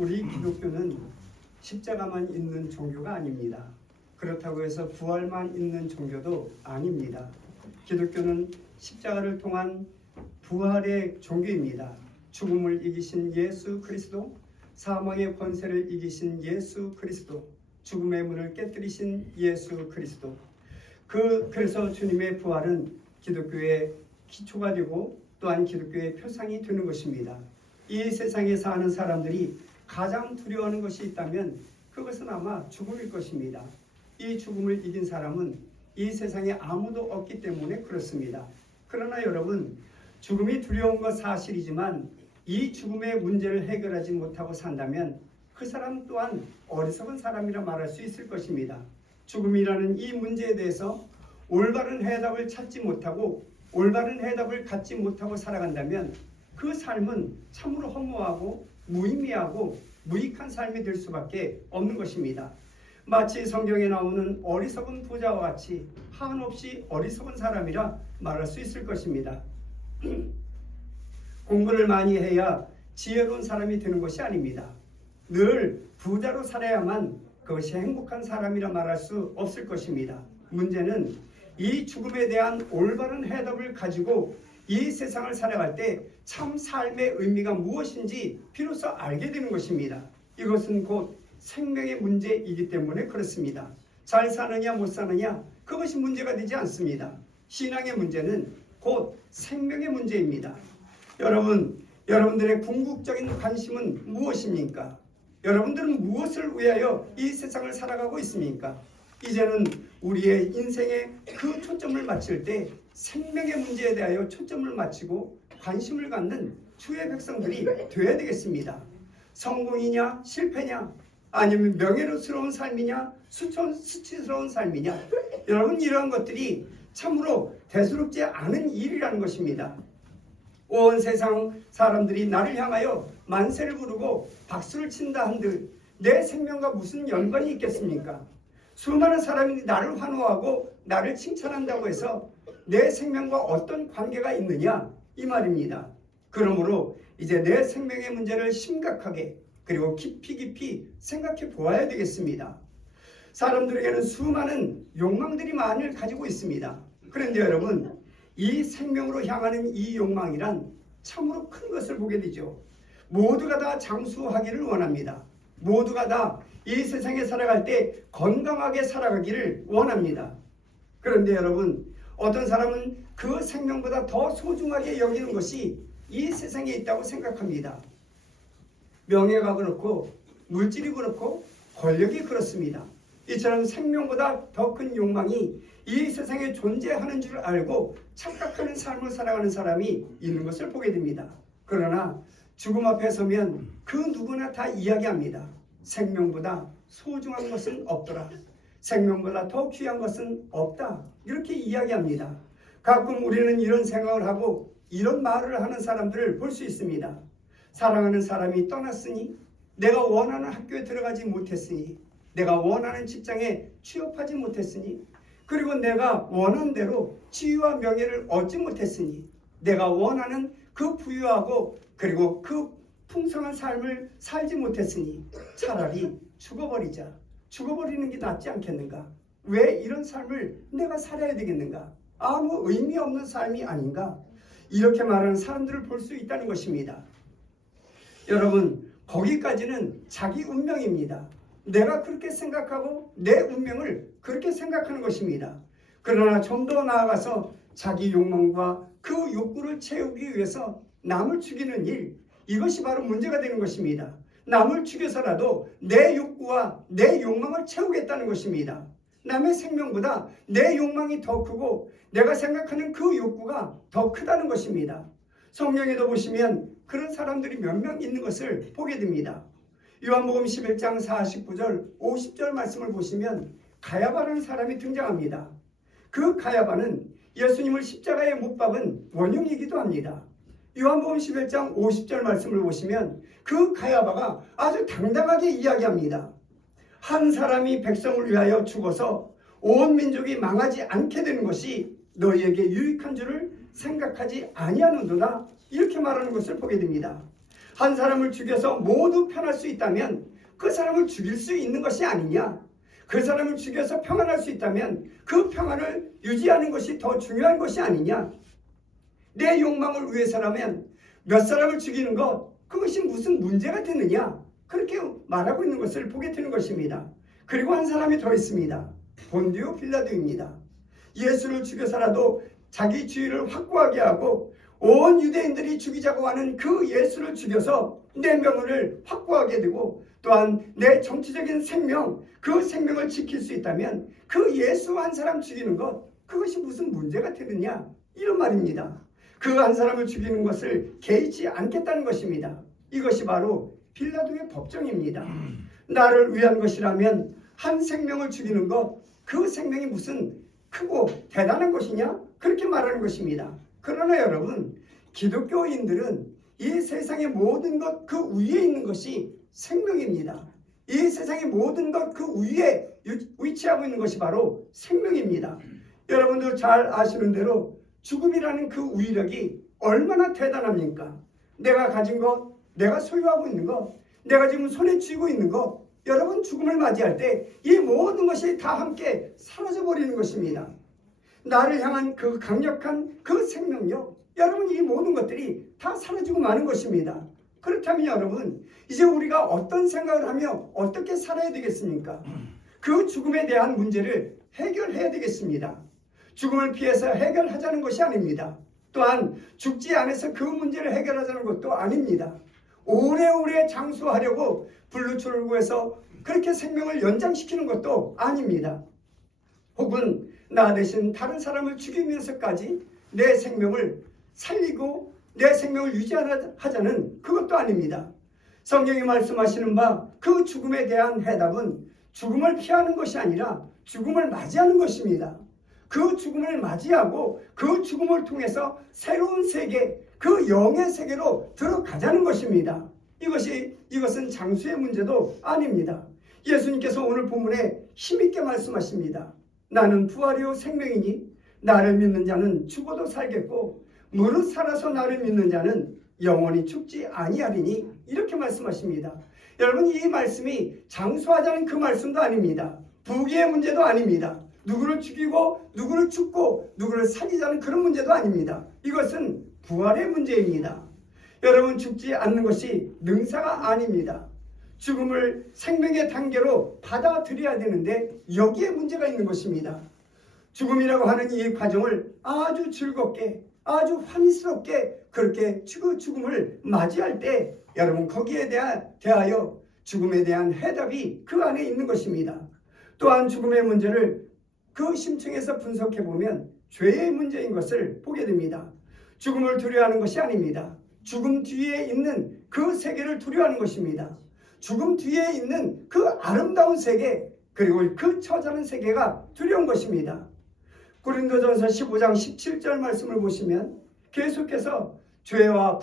우리 기독교는 십자가만 있는 종교가 아닙니다. 그렇다고 해서 부활만 있는 종교도 아닙니다. 기독교는 십자가를 통한 부활의 종교입니다. 죽음을 이기신 예수 그리스도, 사망의 권세를 이기신 예수 그리스도, 죽음의 문을 깨뜨리신 예수 그리스도. 그래서 주님의 부활은 기독교의 기초가 되고 또한 기독교의 표상이 되는 것입니다. 이 세상에 사는 사람들이 가장 두려워하는 것이 있다면 그것은 아마 죽음일 것입니다. 이 죽음을 이긴 사람은 이 세상에 아무도 없기 때문에 그렇습니다. 그러나 여러분, 죽음이 두려운 것 사실이지만 이 죽음의 문제를 해결하지 못하고 산다면 그 사람 또한 어리석은 사람이라 말할 수 있을 것입니다. 죽음이라는 이 문제에 대해서 올바른 해답을 찾지 못하고 올바른 해답을 갖지 못하고 살아간다면 그 삶은 참으로 허무하고 무의미하고 무익한 삶이 될 수밖에 없는 것입니다. 마치 성경에 나오는 어리석은 부자와 같이 한없이 어리석은 사람이라 말할 수 있을 것입니다. 공부를 많이 해야 지혜로운 사람이 되는 것이 아닙니다. 늘 부자로 살아야만 그것이 행복한 사람이라 말할 수 없을 것입니다. 문제는 이 죽음에 대한 올바른 해답을 가지고 이 세상을 살아갈 때 참 삶의 의미가 무엇인지 비로소 알게 되는 것입니다. 이것은 곧 생명의 문제이기 때문에 그렇습니다. 잘 사느냐 못 사느냐 그것이 문제가 되지 않습니다. 신앙의 문제는 곧 생명의 문제입니다. 여러분들의 궁극적인 관심은 무엇입니까? 여러분들은 무엇을 위하여 이 세상을 살아가고 있습니까? 이제는 우리의 인생에 그 초점을 맞출 때 생명의 문제에 대하여 초점을 맞추고 관심을 갖는 주의 백성들이 되어야 되겠습니다. 성공이냐 실패냐 아니면 명예로스러운 삶이냐 수치스러운 삶이냐, 여러분, 이러한 것들이 참으로 대수롭지 않은 일이라는 것입니다. 온 세상 사람들이 나를 향하여 만세를 부르고 박수를 친다 한들 내 생명과 무슨 연관이 있겠습니까? 수많은 사람이 나를 환호하고 나를 칭찬한다고 해서 내 생명과 어떤 관계가 있느냐, 이 말입니다. 그러므로 이제 내 생명의 문제를 심각하게 그리고 깊이 생각해 보아야 되겠습니다. 사람들에게는 수많은 욕망들이 많이 가지고 있습니다. 그런데 여러분, 이 생명으로 향하는 이 욕망이란 참으로 큰 것을 보게 되죠. 모두가 다 장수하기를 원합니다. 모두가 다 이 세상에 살아갈 때 건강하게 살아가기를 원합니다. 그런데 여러분, 어떤 사람은 그 생명보다 더 소중하게 여기는 것이 이 세상에 있다고 생각합니다. 명예가 그렇고 물질이 그렇고 권력이 그렇습니다. 이처럼 생명보다 더 큰 욕망이 이 세상에 존재하는 줄 알고 착각하는 삶을 살아가는 사람이 있는 것을 보게 됩니다. 그러나 죽음 앞에 서면 그 누구나 다 이야기합니다. 생명보다 소중한 것은 없더라. 생명보다 더 귀한 것은 없다. 이렇게 이야기합니다. 가끔 우리는 이런 생각을 하고 이런 말을 하는 사람들을 볼 수 있습니다. 사랑하는 사람이 떠났으니, 내가 원하는 학교에 들어가지 못했으니, 내가 원하는 직장에 취업하지 못했으니, 그리고 내가 원하는 대로 지위와 명예를 얻지 못했으니, 내가 원하는 그 부유하고 그리고 그 풍성한 삶을 살지 못했으니 차라리 죽어버리자. 죽어버리는 게 낫지 않겠는가? 왜 이런 삶을 내가 살아야 되겠는가? 아무 의미 없는 삶이 아닌가? 이렇게 말하는 사람들을 볼 수 있다는 것입니다. 여러분, 거기까지는 자기 운명입니다. 내가 그렇게 생각하고 내 운명을 그렇게 생각하는 것입니다. 그러나 좀 더 나아가서 자기 욕망과 그 욕구를 채우기 위해서 남을 죽이는 일, 이것이 바로 문제가 되는 것입니다. 남을 죽여서라도 내 욕구와 내 욕망을 채우겠다는 것입니다. 남의 생명보다 내 욕망이 더 크고 내가 생각하는 그 욕구가 더 크다는 것입니다. 성경에도 보시면 그런 사람들이 몇 명 있는 것을 보게 됩니다. 요한복음 11장 49절 50절 말씀을 보시면 가야바라는 사람이 등장합니다. 그 가야바는 예수님을 십자가에 못 박은 원흉이기도 합니다. 요한복음 11장 50절 말씀을 보시면 그 가야바가 아주 당당하게 이야기합니다. 한 사람이 백성을 위하여 죽어서 온 민족이 망하지 않게 되는 것이 너희에게 유익한 줄을 생각하지 아니하는도다. 이렇게 말하는 것을 보게 됩니다. 한 사람을 죽여서 모두 편할 수 있다면 그 사람을 죽일 수 있는 것이 아니냐? 그 사람을 죽여서 평안할 수 있다면 그 평안을 유지하는 것이 더 중요한 것이 아니냐? 내 욕망을 위해서라면 몇 사람을 죽이는 것, 그것이 무슨 문제가 되느냐? 그렇게 말하고 있는 것을 보게 되는 것입니다. 그리고 한 사람이 더 있습니다. 본디오 빌라도입니다. 예수를 죽여서라도 자기 지위를 확고하게 하고 온 유대인들이 죽이자고 하는 그 예수를 죽여서 내 명예를 확보하게 되고 또한 내 정치적인 생명, 그 생명을 지킬 수 있다면 그 예수 한 사람 죽이는 것, 그것이 무슨 문제가 되느냐? 이런 말입니다. 그 한 사람을 죽이는 것을 개의치 않겠다는 것입니다. 이것이 바로 빌라도의 법정입니다. 나를 위한 것이라면 한 생명을 죽이는 것, 그 생명이 무슨 크고 대단한 것이냐? 그렇게 말하는 것입니다. 그러나 여러분, 기독교인들은 이 세상의 모든 것 그 위에 있는 것이 생명입니다. 이 세상의 모든 것 그 위에 위치하고 있는 것이 바로 생명입니다. 여러분도 잘 아시는 대로 죽음이라는 그 위력이 얼마나 대단합니까? 내가 가진 것, 내가 소유하고 있는 것, 내가 지금 손에 쥐고 있는 것, 여러분 죽음을 맞이할 때 이 모든 것이 다 함께 사라져버리는 것입니다. 나를 향한 그 강력한 그 생명력, 여러분 이 모든 것들이 다 사라지고 마는 것입니다. 그렇다면 여러분, 이제 우리가 어떤 생각을 하며 어떻게 살아야 되겠습니까? 그 죽음에 대한 문제를 해결해야 되겠습니다. 죽음을 피해서 해결하자는 것이 아닙니다. 또한 죽지 않아서 그 문제를 해결하자는 것도 아닙니다. 오래오래 장수하려고 불루초를 구해서 그렇게 생명을 연장시키는 것도 아닙니다. 혹은 나 대신 다른 사람을 죽이면서까지 내 생명을 살리고 내 생명을 유지하자는 그것도 아닙니다. 성경이 말씀하시는 바 그 죽음에 대한 해답은 죽음을 피하는 것이 아니라 죽음을 맞이하는 것입니다. 그 죽음을 맞이하고 그 죽음을 통해서 새로운 세계, 그 영의 세계로 들어가자는 것입니다. 이것은 장수의 문제도 아닙니다. 예수님께서 오늘 본문에 힘있게 말씀하십니다. 나는 부활이요 생명이니 나를 믿는 자는 죽어도 살겠고 무릇 살아서 나를 믿는 자는 영원히 죽지 아니하리니 이렇게 말씀하십니다. 여러분 이 말씀이 장수하자는 그 말씀도 아닙니다. 부귀의 문제도 아닙니다. 누구를 죽이고 누구를 죽고 누구를 살리자는 그런 문제도 아닙니다. 이것은 부활의 문제입니다. 여러분 죽지 않는 것이 능사가 아닙니다. 죽음을 생명의 단계로 받아들여야 되는데 여기에 문제가 있는 것입니다. 죽음이라고 하는 이 과정을 아주 즐겁게 아주 환희스럽게 그렇게 죽음을 맞이할 때 여러분 거기에 대하여 죽음에 대한 해답이 그 안에 있는 것입니다. 또한 죽음의 문제를 그 심층에서 분석해 보면 죄의 문제인 것을 보게 됩니다. 죽음을 두려워하는 것이 아닙니다. 죽음 뒤에 있는 그 세계를 두려워하는 것입니다. 죽음 뒤에 있는 그 아름다운 세계 그리고 그 처자는 세계가 두려운 것입니다. 고린도전서 15장 17절 말씀을 보시면 계속해서 죄와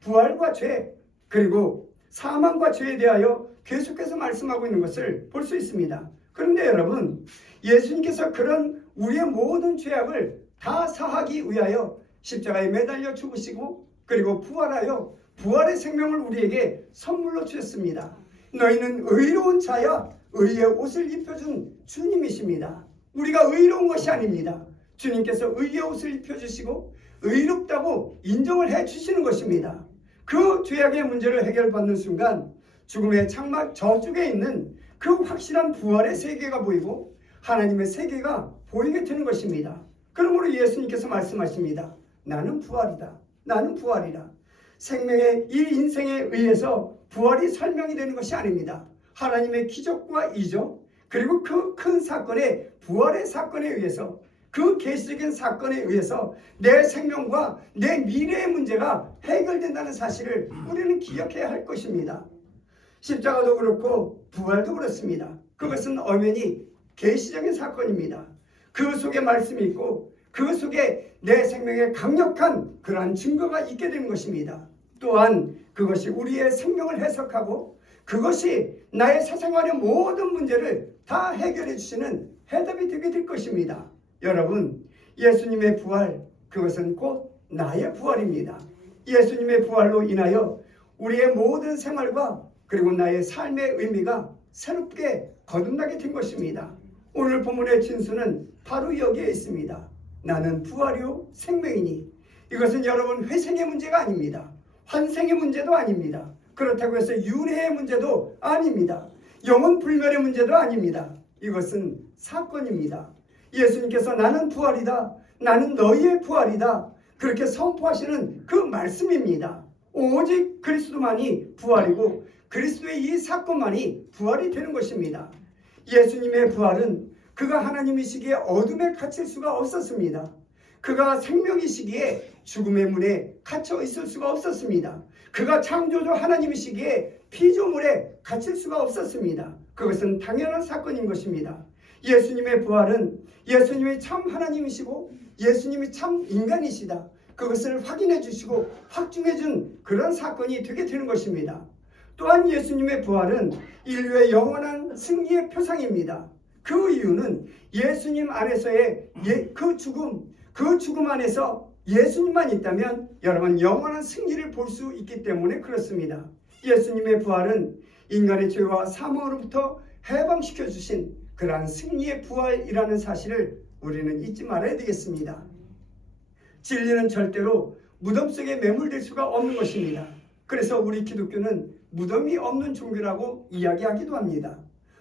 부활과 죄 그리고 사망과 죄에 대하여 계속해서 말씀하고 있는 것을 볼 수 있습니다. 그런데 여러분 예수님께서 그런 우리의 모든 죄악을 다 사하기 위하여 십자가에 매달려 죽으시고 그리고 부활하여 부활의 생명을 우리에게 선물로 주셨습니다. 너희는 의로운 자야 의의 옷을 입혀준 주님이십니다. 우리가 의로운 것이 아닙니다. 주님께서 의의 옷을 입혀주시고 의롭다고 인정을 해주시는 것입니다. 그 죄악의 문제를 해결받는 순간 죽음의 장막 저쪽에 있는 그 확실한 부활의 세계가 보이고 하나님의 세계가 보이게 되는 것입니다. 그러므로 예수님께서 말씀하십니다. 나는 부활이다. 나는 부활이라. 생명의 이 인생에 의해서 부활이 설명이 되는 것이 아닙니다. 하나님의 기적과 이적 그리고 그 큰 사건의 부활의 사건에 의해서 그 계시적인 사건에 의해서 내 생명과 내 미래의 문제가 해결된다는 사실을 우리는 기억해야 할 것입니다. 십자가도 그렇고 부활도 그렇습니다. 그것은 엄연히 계시적인 사건입니다. 그 속에 말씀이 있고 그 속에 내 생명에 강력한 그러한 증거가 있게 되는 것입니다. 또한 그것이 우리의 생명을 해석하고 그것이 나의 사생활의 모든 문제를 다 해결해 주시는 해답이 되게 될 것입니다. 여러분 예수님의 부활 그것은 곧 나의 부활입니다. 예수님의 부활로 인하여 우리의 모든 생활과 그리고 나의 삶의 의미가 새롭게 거듭나게 된 것입니다. 오늘 본문의 진수는 바로 여기에 있습니다. 나는 부활이요 생명이니. 이것은 여러분 회생의 문제가 아닙니다. 환생의 문제도 아닙니다. 그렇다고 해서 윤회의 문제도 아닙니다. 영혼 불멸의 문제도 아닙니다. 이것은 사건입니다. 예수님께서 나는 부활이다, 나는 너희의 부활이다, 그렇게 선포하시는 그 말씀입니다. 오직 그리스도만이 부활이고 그리스도의 이 사건만이 부활이 되는 것입니다. 예수님의 부활은 그가 하나님이시기에 어둠에 갇힐 수가 없었습니다. 그가 생명이시기에 죽음의 문에 갇혀 있을 수가 없었습니다. 그가 창조주 하나님이시기에 피조물에 갇힐 수가 없었습니다. 그것은 당연한 사건인 것입니다. 예수님의 부활은 예수님이 참 하나님이시고 예수님이 참 인간이시다, 그것을 확인해 주시고 확증해 준 그런 사건이 되게 되는 것입니다. 또한 예수님의 부활은 인류의 영원한 승리의 표상입니다. 그 이유는 예수님 안에서의 그 죽음 안에서 예수님만 있다면 여러분 영원한 승리를 볼 수 있기 때문에 그렇습니다. 예수님의 부활은 인간의 죄와 사망으로부터 해방시켜 주신 그러한 승리의 부활이라는 사실을 우리는 잊지 말아야 되겠습니다. 진리는 절대로 무덤 속에 매몰될 수가 없는 것입니다. 그래서 우리 기독교는 무덤이 없는 종교라고 이야기하기도 합니다.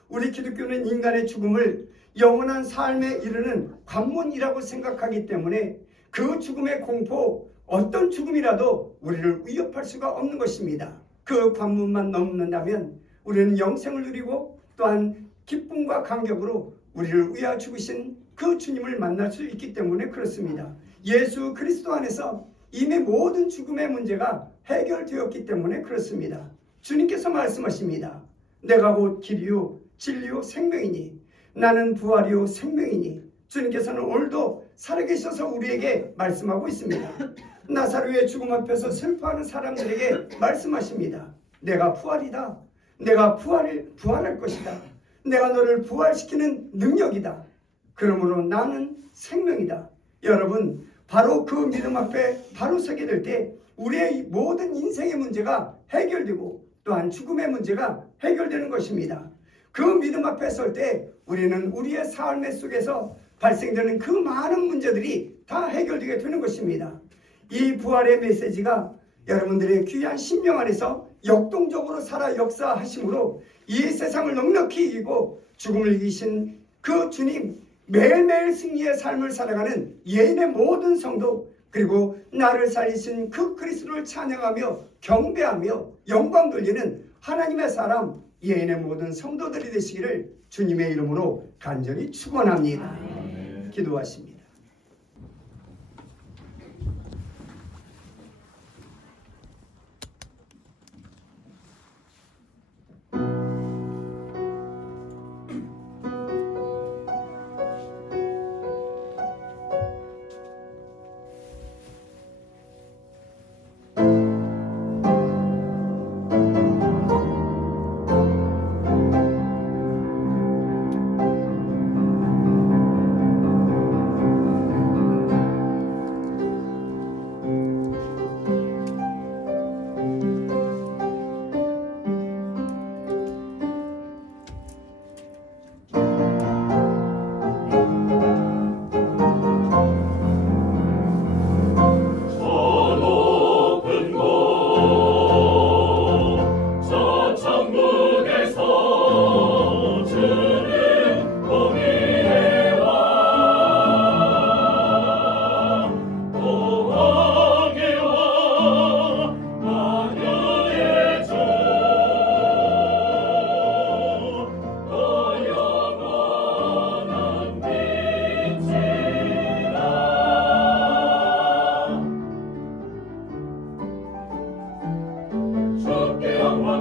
우리 기독교는 인간의 죽음을 영원한 삶에 이르는 관문이라고 생각하기 때문에 그 죽음의 공포, 어떤 죽음이라도 우리를 위협할 수가 없는 것입니다. 그 관문만 넘는다면 우리는 영생을 누리고 또한 기쁨과 감격으로 우리를 위하여 죽으신 그 주님을 만날 수 있기 때문에 그렇습니다. 예수 그리스도 안에서 이미 모든 죽음의 문제가 해결되었기 때문에 그렇습니다. 주님께서 말씀하십니다. 내가 곧 길이요 진리요 생명이니, 나는 부활이요 생명이니. 주님께서는 오늘도 살아계셔서 우리에게 말씀하고 있습니다. 나사로의 죽음 앞에서 슬퍼하는 사람들에게 말씀하십니다. 내가 부활이다. 내가 부활할 것이다. 내가 너를 부활시키는 능력이다. 그러므로 나는 생명이다. 여러분, 바로 그 믿음 앞에 바로 서게 될 때 우리의 모든 인생의 문제가 해결되고 또한 죽음의 문제가 해결되는 것입니다. 그 믿음 앞에 설 때 우리는 우리의 삶의 속에서 발생되는 그 많은 문제들이 다 해결되게 되는 것입니다. 이 부활의 메시지가 여러분들의 귀한 심령 안에서 역동적으로 살아 역사하심으로 이 세상을 넉넉히 이기고 죽음을 이기신 그 주님, 매일매일 승리의 삶을 살아가는 예인의 모든 성도, 그리고 나를 살리신 그 그리스도를 찬양하며 경배하며 영광 돌리는 하나님의 사람, 예인의 모든 성도들이 되시기를 주님의 이름으로 간절히 축원합니다. 기도하십니다.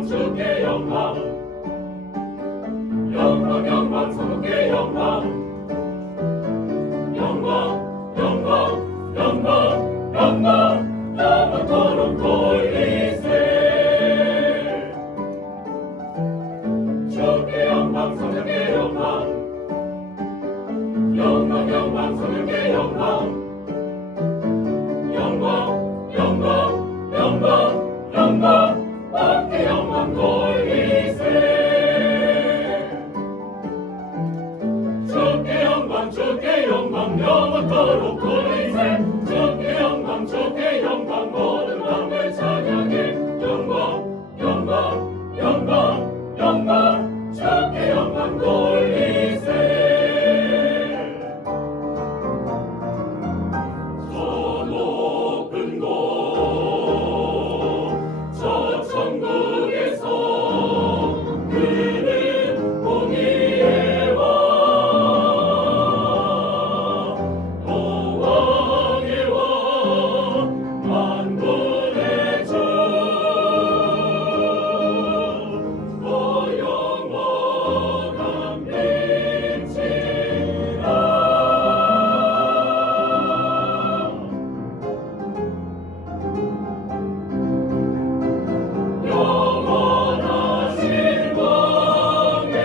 주께 영광, 영광 영광 주께 영광, 영광 영광 영광 영광 영원토록 돌리세. 주께 영광 주께 영광, 영광 영광 주께 영광, 영광 영광 영광 영광 함께 영광 돌리세. 주께 영광 영원토록 돌리세. 주께 영광 모든 왕을 찬양해. 영광 주께 영광 돌리세. 저 높은 곳 저 천국에서 그는 공의의 왕 또 왕의 왕 만군의 주 또 영원한 빛이라. 영원하신 왕의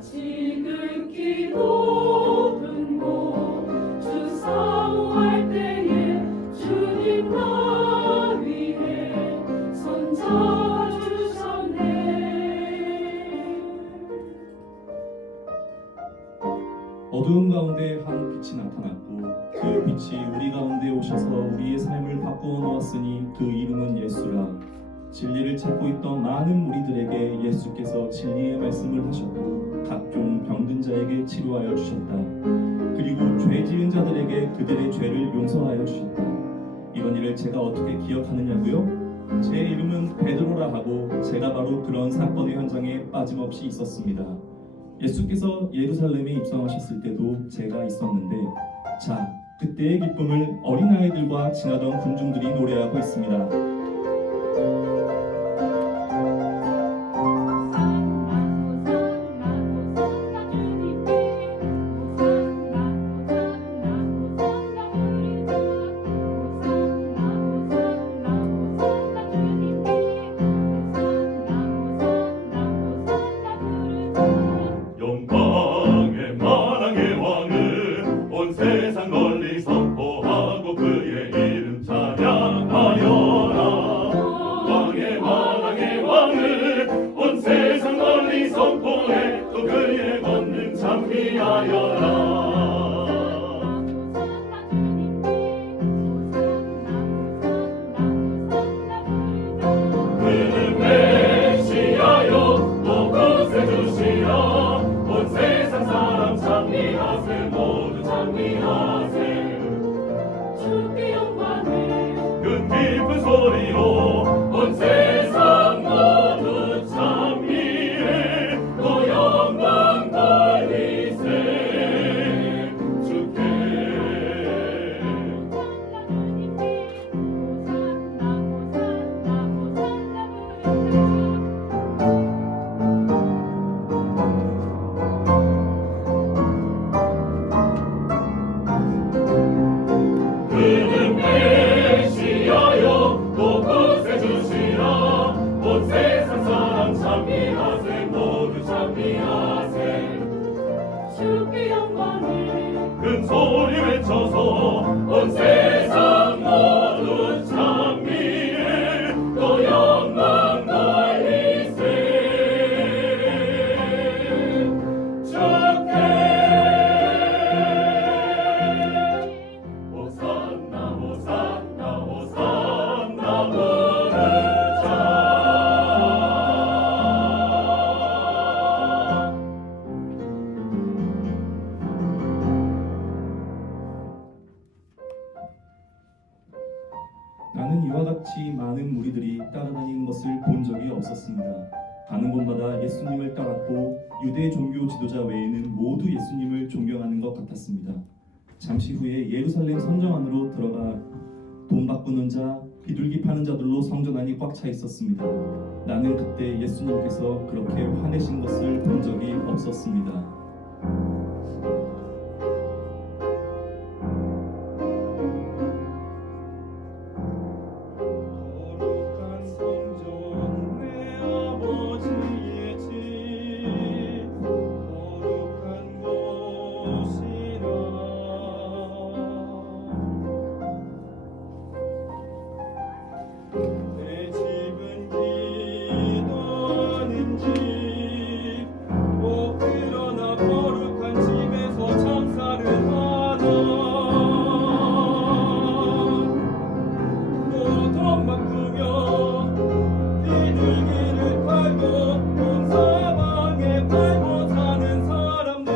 지극히 높은 곳 주 사모할 때에 주님 나 위해 손 잡아주셨네. 어두운 가운데 한 빛이 나타났고 그 빛이 우리 가운데 오셔서 우리의 삶을 바꾸어 놓았으니 그 이름은 예수라. 진리를 찾고 있던 많은 무리들에게 예수께서 진리의 말씀을 하셨고 각종 병든 자에게 치료하여 주셨다. 그리고 죄 지은 자들에게 그들의 죄를 용서하여 주셨다. 이런 일을 제가 어떻게 기억하느냐고요? 제 이름은 베드로라 하고 제가 바로 그런 사건의 현장에 빠짐없이 있었습니다. 예수께서 예루살렘에 입성하셨을 때도 제가 있었는데, 자, 그때의 기쁨을 어린아이들과 지나던 군중들이 노래하고 있습니다. 영광의 만왕의 왕을 온 세상 널리 선포하고 그의 이름 찬양하여라. 왕의 만왕의 왕을 온 세상 널리 선포해 또 그의 권능 찬미하여라. 그는 메시아요 또 구세주시라. 온 세상 사람 찬미하세. 모두 찬미하세. 주께 영광을 큰 깊은 소리로 온 세상 모두 찬미해. 또 영광 돌리세. 주께 그는 메시아요 또 구세주시라. 온 세상 사람 찬미하세. 모두 찬미하세. 주께 영광을 큰 소리 외쳐서 온 세상 모두 찬미해. 또 영광 돌리세. 주께 호산나 호산나 호산나 부르자. 나는 이와 같이 많은 무리들이 따라다니는 것을 본 적이 없었습니다. 가는 곳마다 예수님을 따랐고 유대 종교 지도자 외에는 모두 예수님을 존경하는 것 같았습니다. 잠시 후에 예루살렘 선정 안으로 들어가 돈 바꾸는 자, 비둘기 파는 자들로 성전 안이 꽉 차 있었습니다. 나는 그때 예수님께서 그렇게 화내신 것을 본 적이 없었습니다. 거룩한 성전 내 아버지의 집 거룩한 곳이라 내 집은 기도하는 집 꼭 그러나 거룩한 집에서 장사를 하나 돈 바꾸며 비둘기를 팔고 온 사방에 팔고 사는 사람들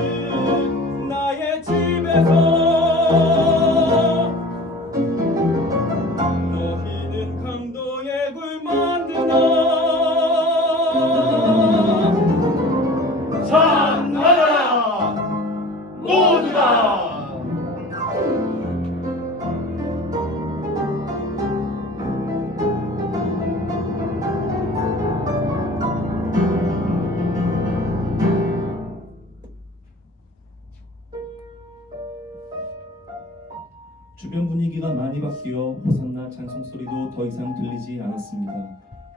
나의 집에서 너희는 강도의 굴 만드나 찬나라 모두가 주변 분위기가 많이 바뀌어 호산나 찬송 소리도 더 이상 들리지 않았습니다.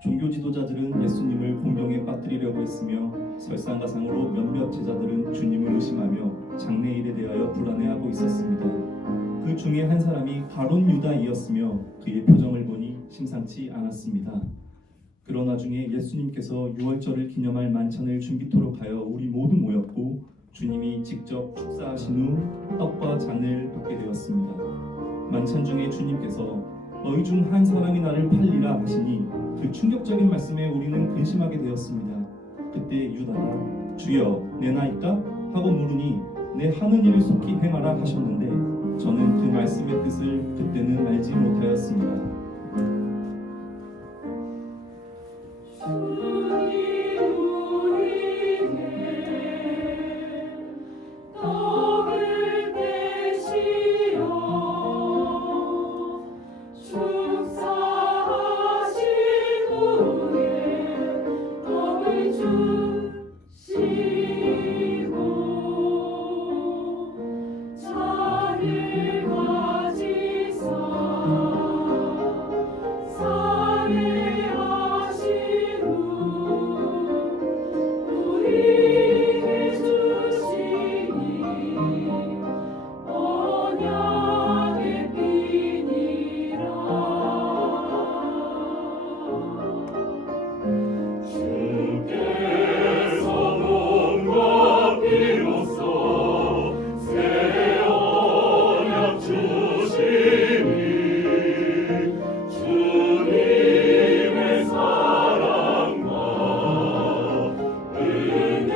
종교 지도자들은 예수님을 공경에 빠뜨리려고 했으며 설상가상으로 몇몇 제자들은 주님을 의심하며 장래일에 대하여 불안해하고 있었습니다. 그 중에 한 사람이 가론 유다이었으며 그의 표정을 보니 심상치 않았습니다. 그러나 중에 예수님께서 유월절을 기념할 만찬을 준비토록 하여 우리 모두 모였고 주님이 직접 축사하신 후 떡과 잔을 받게 되었습니다. 만찬 중에 주님께서 너희 중 한 사람이 나를 팔리라 하시니 그 충격적인 말씀에 우리는 근심하게 되었습니다. 그때 유다가 주여 내나이까? 하고 물으니 내 하는 일을 속히 행하라 하셨는데 저는 그 말씀의 뜻을 그때는 알지 못하였습니다. 주님 우리에게 떡을 떼시어 축사하신 후에 떡을 주시고 잔을 가지사 살해하신 후 우리에게 주시니 언약의 비니라 주께서 몸과 피로써 새 언약 주시니 주님의 사랑과 은혜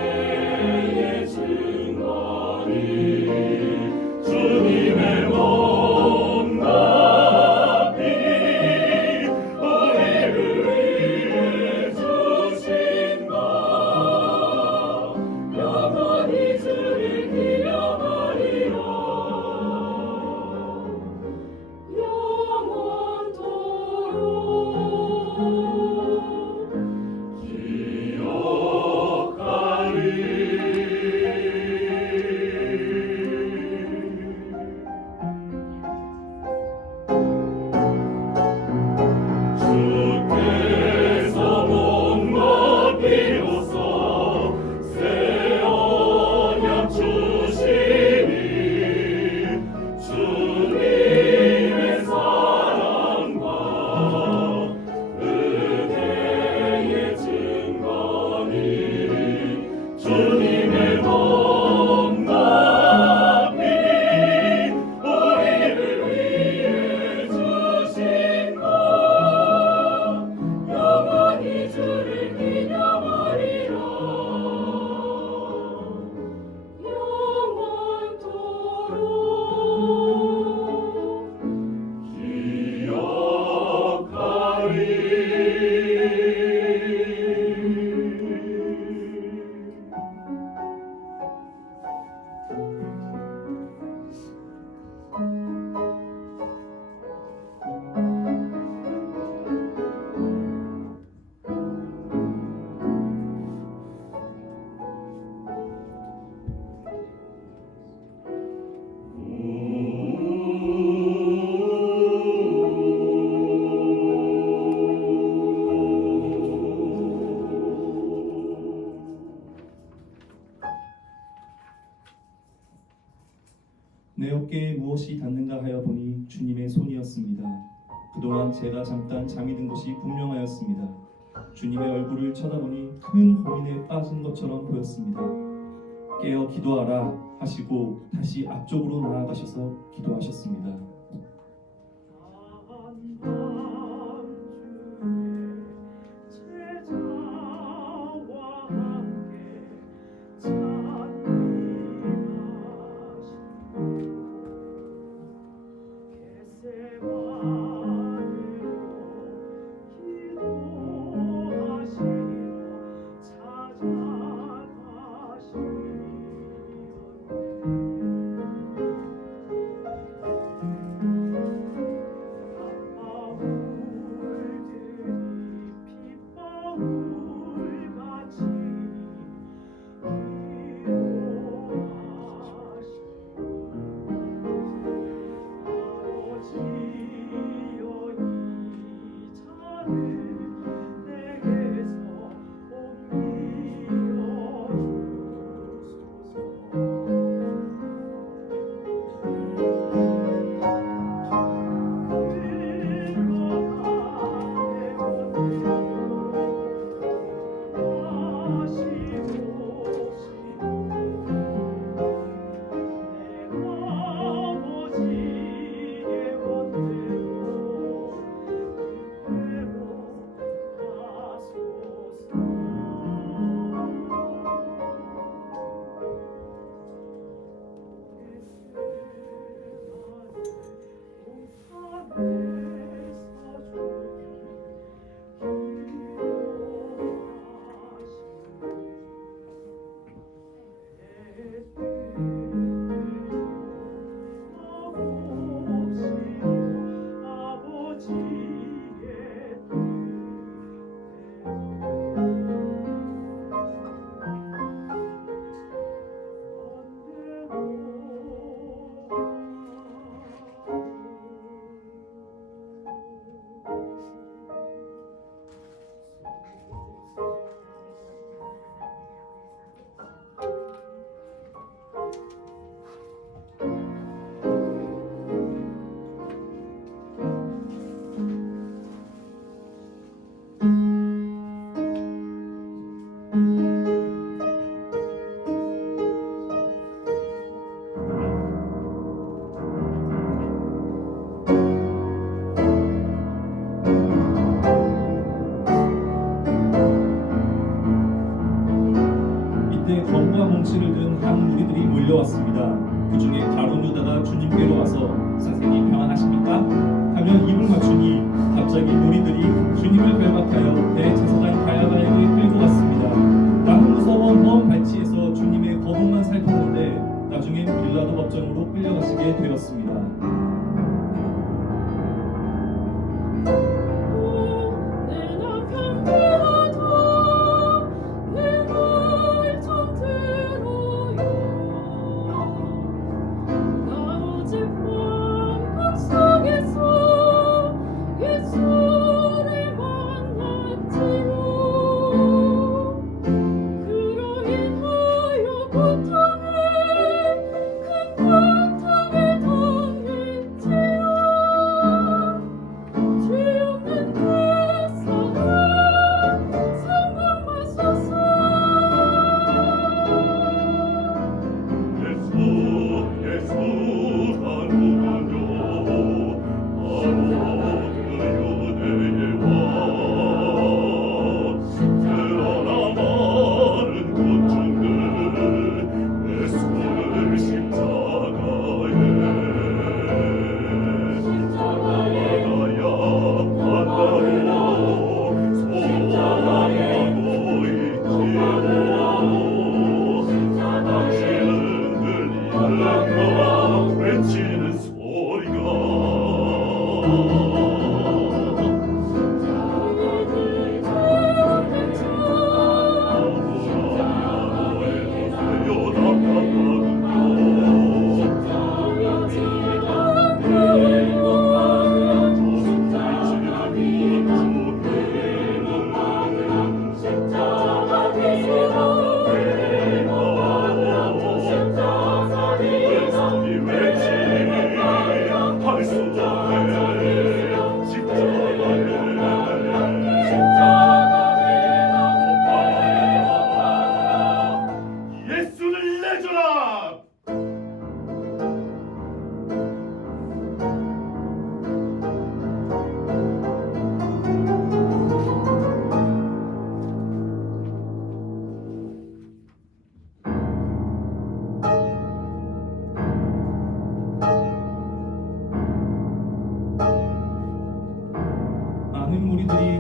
내 어깨에 무엇이 닿는가 하여 보니 주님의 손이었습니다. 그동안 제가 잠깐 잠이 든 것이 분명하였습니다. 주님의 얼굴을 쳐다보니 큰 고민에 빠진 것처럼 보였습니다. 깨어 기도하라 하시고 다시 앞쪽으로 나아가셔서 기도하셨습니다. 이때 검과 몽치를 든 한 무리들이 몰려왔습니다. 그 중에 가룟 유다가 주님께로 와서 선생님 평안하십니까? 하면 입을 맞추니 갑자기 무리들이 주님을 결박하여 대제사장 가야바에게 끌고 갔습니다. 나는 무서워 먼 발치에서 주님의 거동만 살폈는데 나중엔 빌라도 법정으로 끌려가시게 되었습니다. 내 남편 빌라도 내 말 좀 들어요. 나 어제 밤 속에서 예수를 만났지요. 그로 인하여 고통을 큰 고통을 당했지요.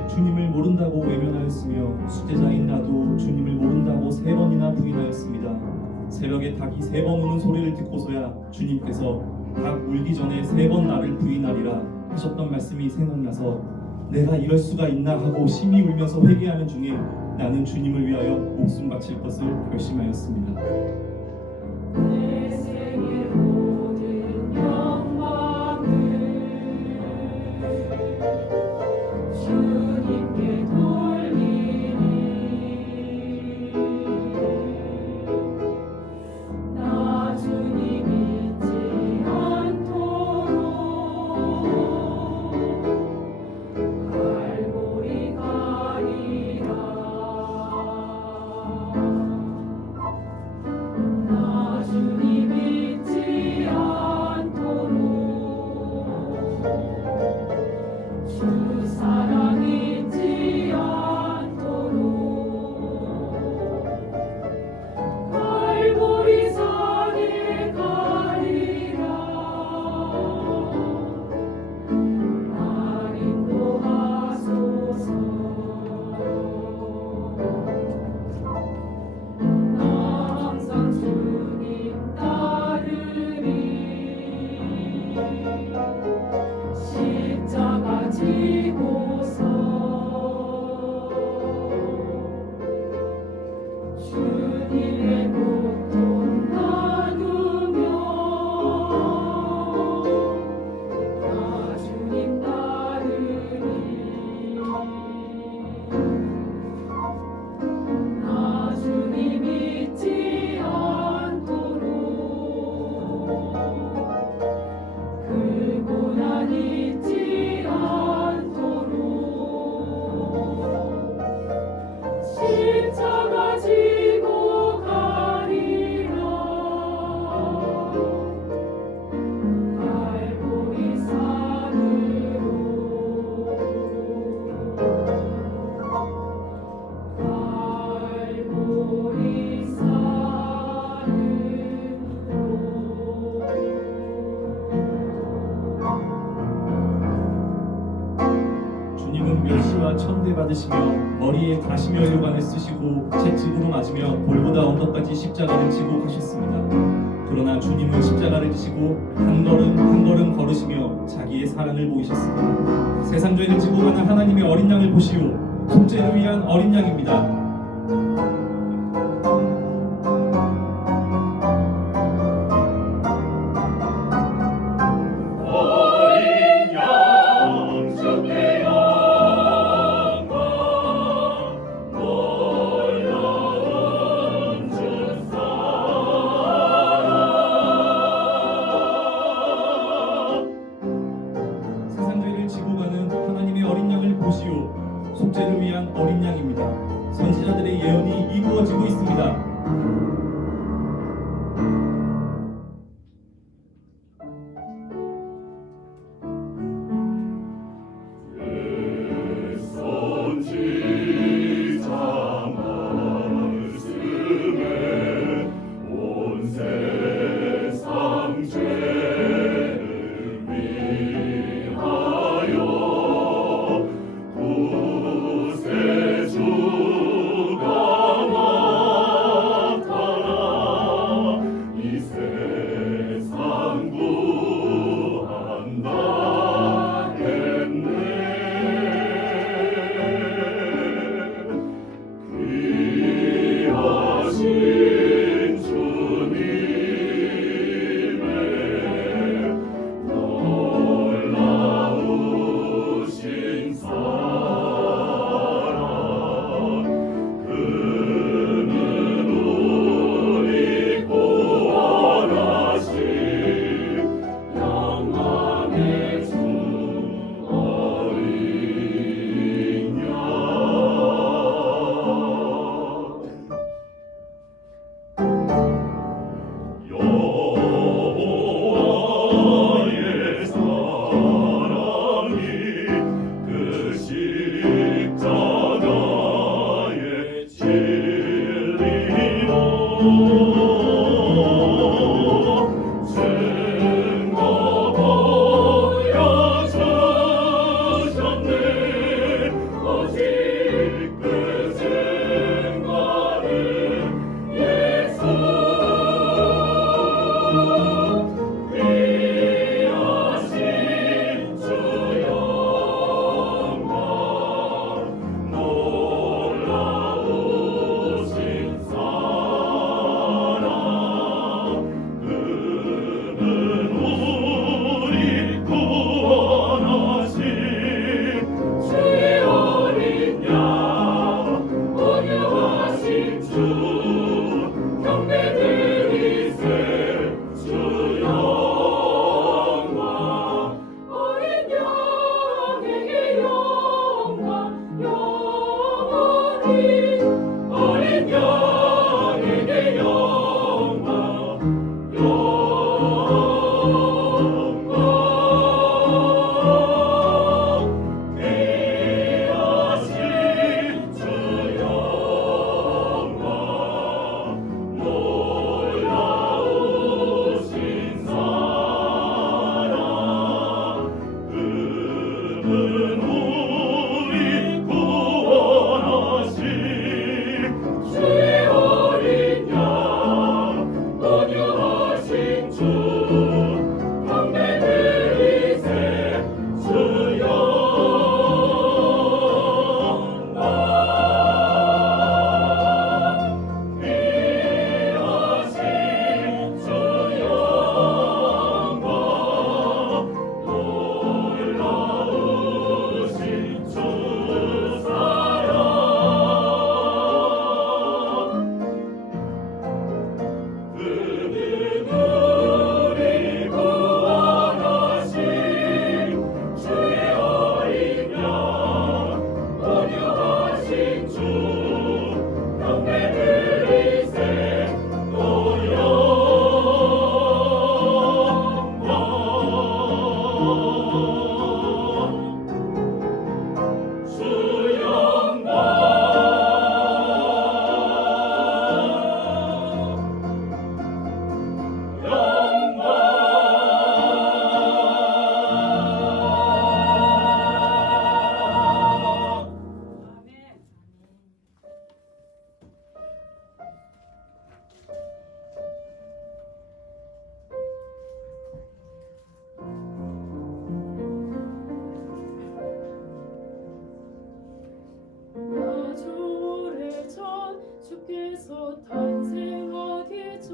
주님을 모른다고 외면하였으며 수제자인 나도 주님을 모른다고 3번이나 부인하였습니다. 새벽에 닭이 3번 우는 소리를 듣고서야 주님께서 닭 울기 전에 3번 나를 부인하리라 하셨던 말씀이 생각나서 내가 이럴 수가 있나 하고 심히 울면서 회개하는 중에 나는 주님을 위하여 목숨 바칠 것을 결심하였습니다. 내 생의 모든 영광을 주님께 돌리니 나 주님 잊지 않도록 갈보리 가리라 나 주님 잊지 않도록 주 사랑 잊지 않도록 갈보리 산에 가리라 날 인도하소서 나 항상 주님 따르리 십자가 지고서 주님의 고통 나누며 나 주님 따르리 나 주님 잊지 않도록 그 고난 잊지 않도록 십자가 지고 가리라 갈보리 산으로 갈보리 산으로 주님은 멸시와 천대 받으시며 머리에 가시면류관을 쓰시고 채찍으로 맞으며 볼보다 언덕까지 십자가를 지고 가셨습니다. 그러나 주님은 십자가를 지시고 한 걸음 한 걸음 걸으시며 자기의 사랑을 보이셨습니다. 세상 죄를 지고 가는 하나님의 어린 양을 보시오. 속죄를 위한 어린 양입니다. 어린 양 주께 영광 놀라운 주 사랑 세상 죄를 지고 가는 하나님의 어린 양을 보시오. 속죄를 위한 어린 양입니다. 선지자들의 예언이 이루어지고 있습니다. 선지자 말씀에 온 세상 죄를 위하여 구세주가 나타나 이 세상 구한다 했네. 귀하신 주님의 놀라우신 사랑 그는 우리 구원하신 영광의 주 어린 양 여호와의 사랑이 그 십자가의 진리로 증거 보여주셨네. 온 주 경배 드리세 주 영광 어린 양에게 영광 영원히 어린 양에게 영광 영광 귀하신 주 영광 놀라우신 사랑 그분 우리 구원하신 주의 어린 양 온유하신 주 경배 드리세 주 영광 귀하신 주 영광 놀라우신 주 사랑 그는 우리 구원하신 주의 어린 양 온유하신 주 경배 드리세 또 영광 주 영광 영광 아주 오래전 주께서 탄생하기 전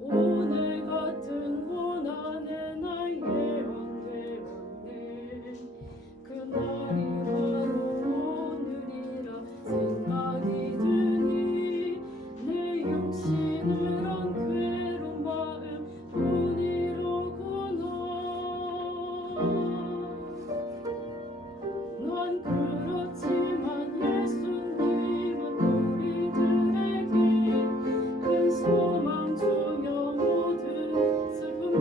오늘 같은 고난의 날 예언되었네 그날이 바로 오늘이라 생각이 드니 내 육신을 한 괴로운 마음 뿐이로구나 난 그렇지만 예수님은 우리들에게 큰 소망 주며 모든 슬픔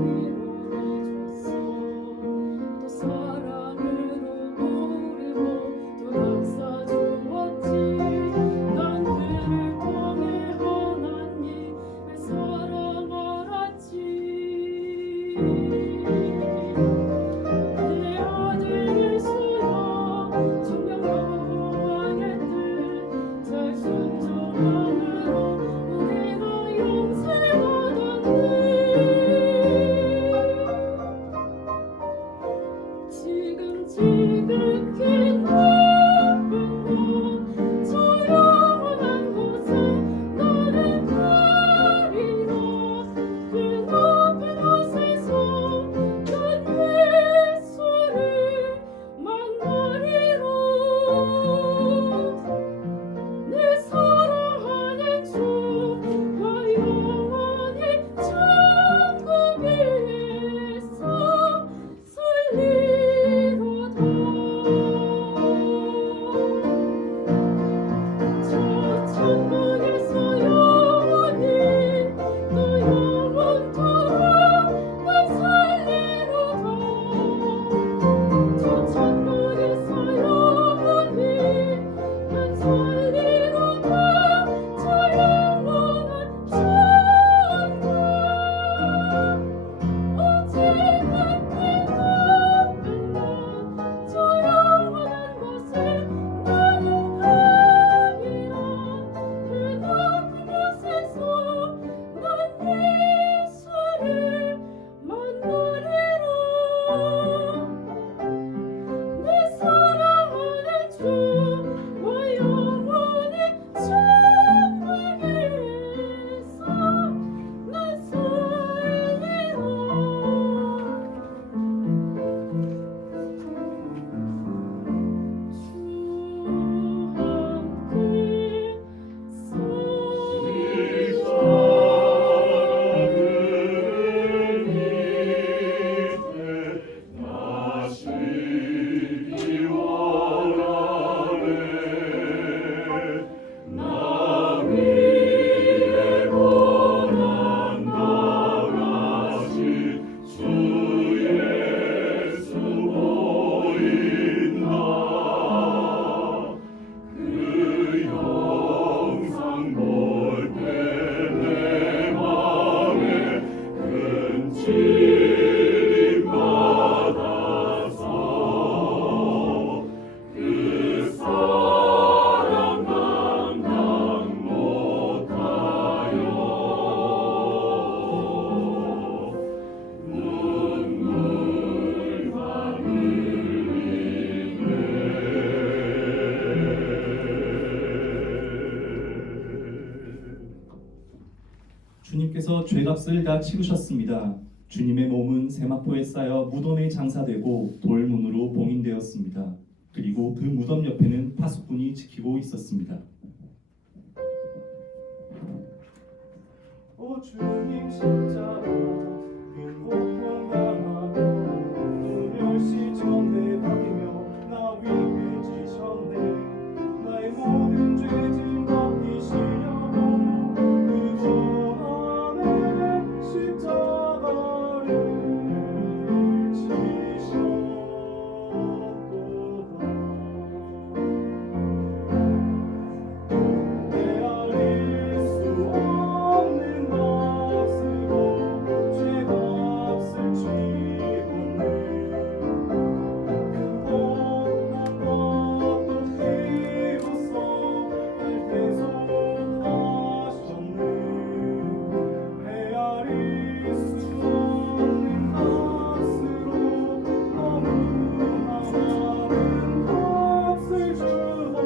주님께서 죄값을 다 치르셨습니다. 주님의 몸은 세마포에 쌓여 무덤에 장사되고 돌문으로 봉인되었습니다. 그리고 그 무덤 옆에는 파수꾼이 지키고 있었습니다. 오 주님 십자로 큰 고통 당하며 멸시 전대 받으며 나 위에 지셨네. 나의 모든 죄짐 벗기시려고 그분 안에 십자가를 지셨도다. 헤아릴 수 없는 값으로 죄값을 치렀네. 그 복한 것도 비로소 날 대속하셨네. 헤아릴 수 없는 값으로 너무나 많은 값을 주고 날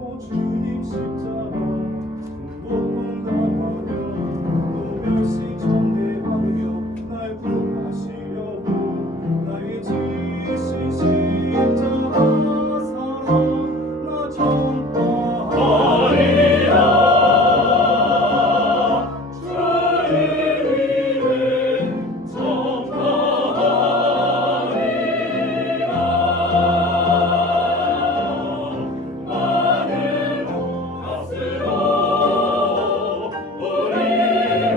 오 주님 십자가 큰 고통 당하며 또 멸시 전대 받으며 날 구하시려고 나의 지신 십자가 사랑 나 전파하리라. 주를 위해 전파하리라. 많은 값으로 우리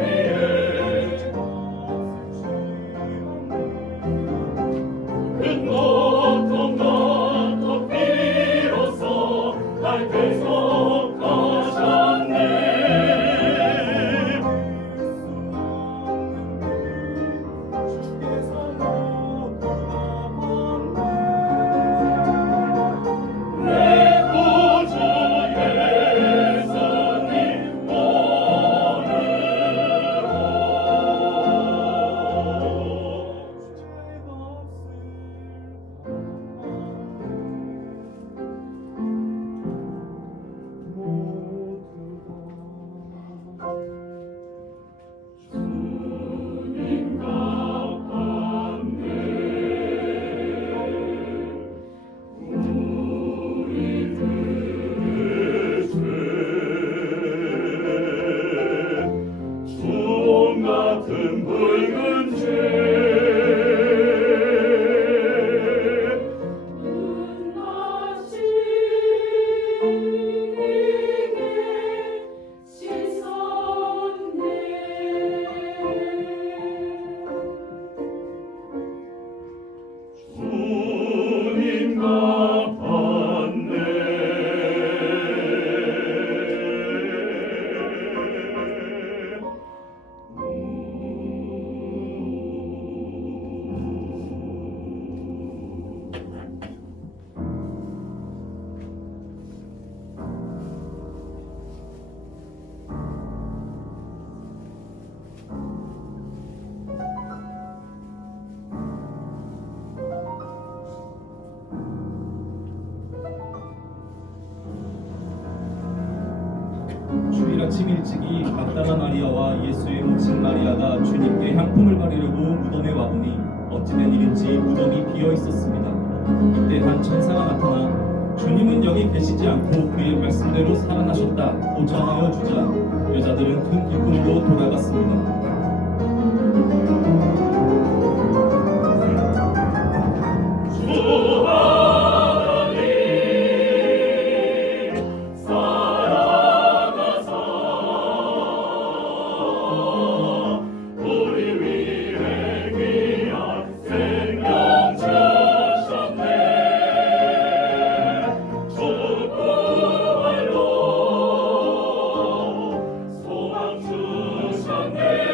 위해 큰 고통과 더 비로소 날 대속하셨네. 주께서 모두 다 내 구주 예수님 오늘로 주님 갚았네. 우리들의 죄 주홍 같은 붉은 죄 은하시 이게 씻었네. 주님 갚았네. 주일 아침 일찍이 막달라 마리아와 예수의母亲 마리아가 주님께 향품을 바르려고 무덤에 와보니 어찌된 일인지 무덤이 비어 있었습니다. 이때 한 천사가 나타나 주님은 여기 계시지 않고 그의 말씀대로 살아나셨다고 전하여 주자 여자들은 큰 기쁨으로 돌아갔습니다. 주하나님 살아가사 우리 위해 귀한 생명 주셨네. 주구원로 소망 주셨네.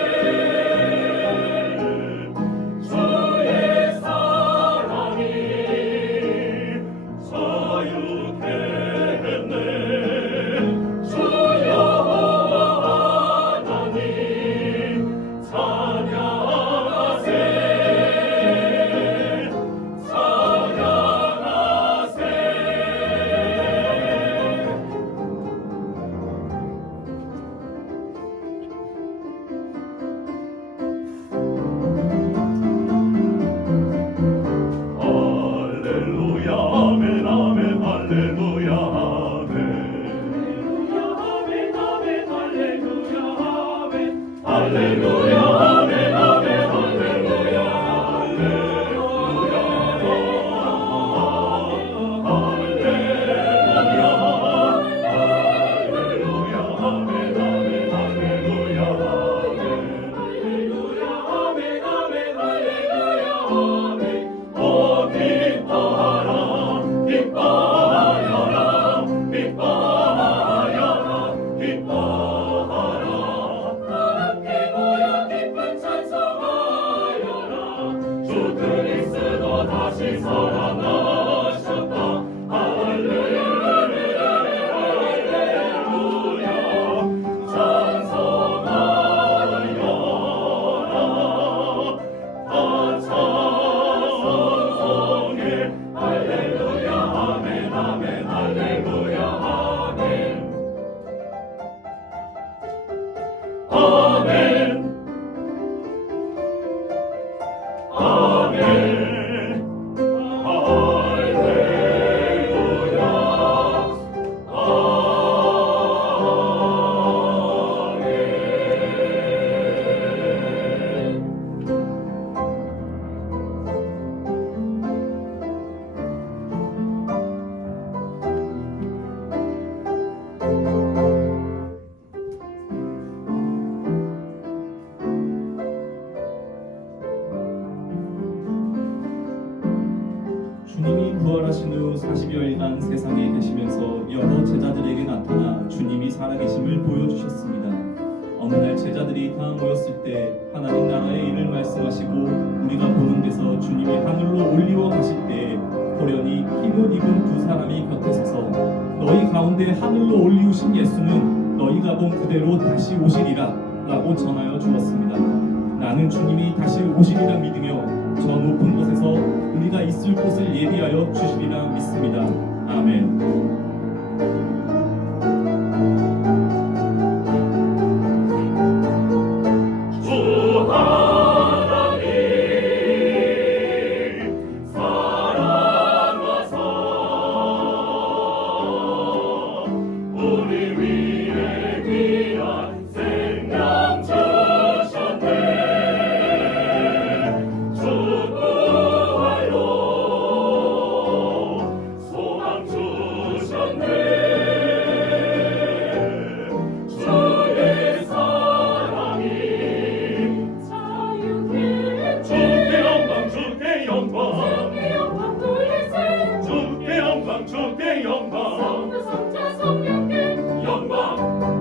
오 기뻐하라 기뻐하여라 기뻐하여라 기뻐하라 함께 모여 기쁜 찬송하여라 주 그리스도 다시 살아나셨다 할렐루야 주님이 부활하신 후 40여일간 세상에 계시면서 여러 제자들에게 나타나 주님이 살아계심을 보여주셨습니다. 어느 날 제자들이 다 모였을 때 하나님 나라의 일을 말씀하시고 우리가 보는 데서 주님이 하늘로 올리워 가실 때 호련히 흰옷 입은 두 사람이 곁에 서서 너희 가운데 하늘로 올리우신 예수는 너희가 본 그대로 다시 오시리라 라고 전하여 주었습니다. 나는 주님이 다시 오시리라 믿으며 저 높은 곳에서 우리가 있을 곳을 예비하여 주시리라 믿습니다. 아멘. 주 하나님 사랑하사 우리 위에 귀한 생명 주셨네 주 구하여 소망 주셨네 주의 사랑이 자유케 주께 영광 주께 영광 주께 영광 돌리세 주께 영광 주께 영광 성부 성자 성령께 영광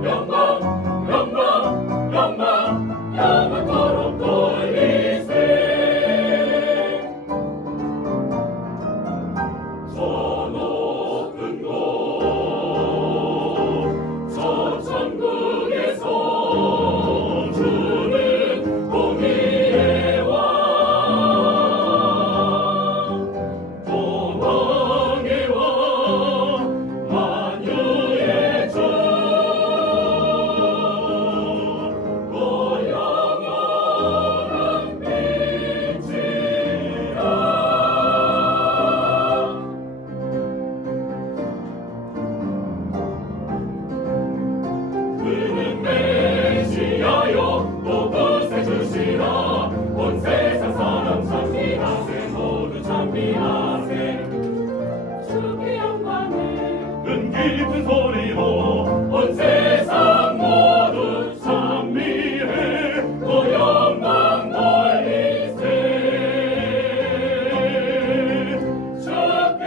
영광 영광 영광 영원토록 돌리세 저 높은 곳저 천국에서 주는 공의의 왕 도망의 왕 만유의 주 또 영원한 빛이라 그는 메시아여 또 구세주시라 온 세상 사람 찬미하세 모두 찬미하세 주께 영광을 은 깊은 소리로 온 세상 모두 찬미해 또 영광 돌리세 주께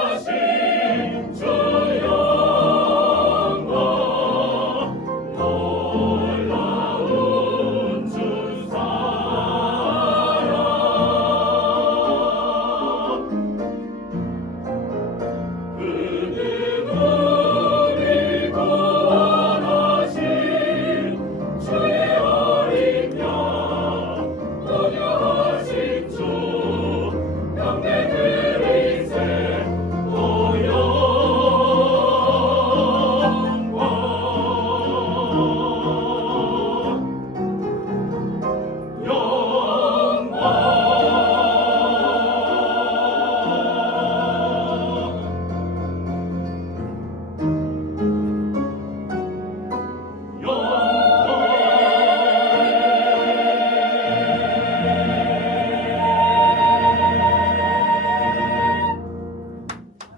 귀하신 주 영광 놀라운 주 사랑 그는 우리 구원하신 주의 어린 양 도녀하신 주 병내 그리세 또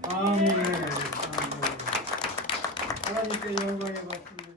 아멘. 하나님께 영광의 박수.